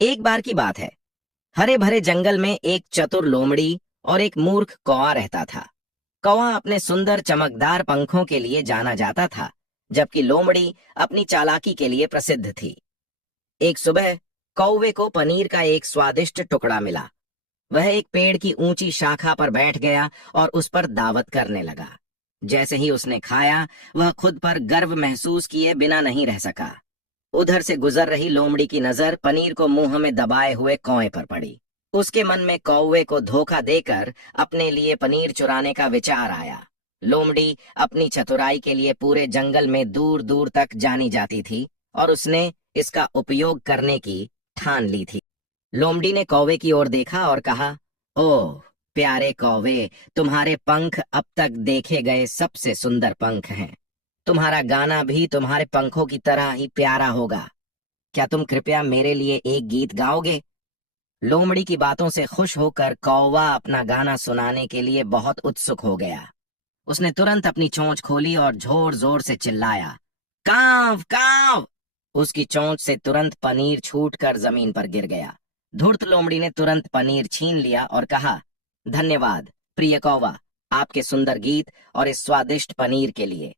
एक बार की बात है। हरे भरे जंगल में एक चतुर लोमड़ी और एक मूर्ख कौवा रहता था। कौवा अपने सुंदर चमकदार पंखों के लिए जाना जाता था, जबकि लोमड़ी अपनी चालाकी के लिए प्रसिद्ध थी। एक सुबह कौवे को पनीर का एक स्वादिष्ट टुकड़ा मिला। वह एक पेड़ की ऊंची शाखा पर बैठ गया और उस पर दावत करने लगा। जैसे ही उसने खाया, वह खुद पर गर्व महसूस किए बिना नहीं रह सका। उधर से गुजर रही लोमड़ी की नजर पनीर को मुंह में दबाए हुए कौवे पर पड़ी। उसके मन में कौवे को धोखा देकर अपने लिए पनीर चुराने का विचार आया। लोमड़ी अपनी चतुराई के लिए पूरे जंगल में दूर दूर तक जानी जाती थी और उसने इसका उपयोग करने की ठान ली थी। लोमड़ी ने कौवे की ओर देखा और कहा, ओह प्यारे कौवे, तुम्हारे पंख अब तक देखे गए सबसे सुंदर पंख हैं। तुम्हारा गाना भी तुम्हारे पंखों की तरह ही प्यारा होगा। क्या तुम कृपया मेरे लिए एक गीत गाओगे? लोमड़ी की बातों से खुश होकर कौवा अपना गाना सुनाने के लिए बहुत उत्सुक हो गया। उसने तुरंत अपनी चोंच खोली और जोर जोर से चिल्लाया, काव काव। उसकी चोंच से तुरंत पनीर छूटकर जमीन पर गिर गया। धूर्त लोमड़ी ने तुरंत पनीर छीन लिया और कहा, धन्यवाद प्रिय कौवा, आपके सुंदर गीत और इस स्वादिष्ट पनीर के लिए।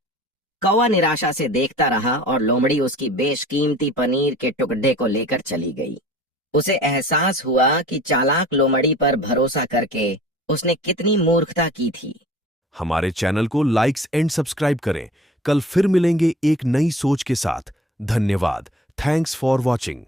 कौवा निराशा से देखता रहा और लोमड़ी उसकी बेशकीमती पनीर के टुकड़े को लेकर चली गई। उसे एहसास हुआ कि चालाक लोमड़ी पर भरोसा करके उसने कितनी मूर्खता की थी। हमारे चैनल को लाइक्स एंड सब्सक्राइब करें। कल फिर मिलेंगे एक नई सोच के साथ। धन्यवाद। Thanks for watching.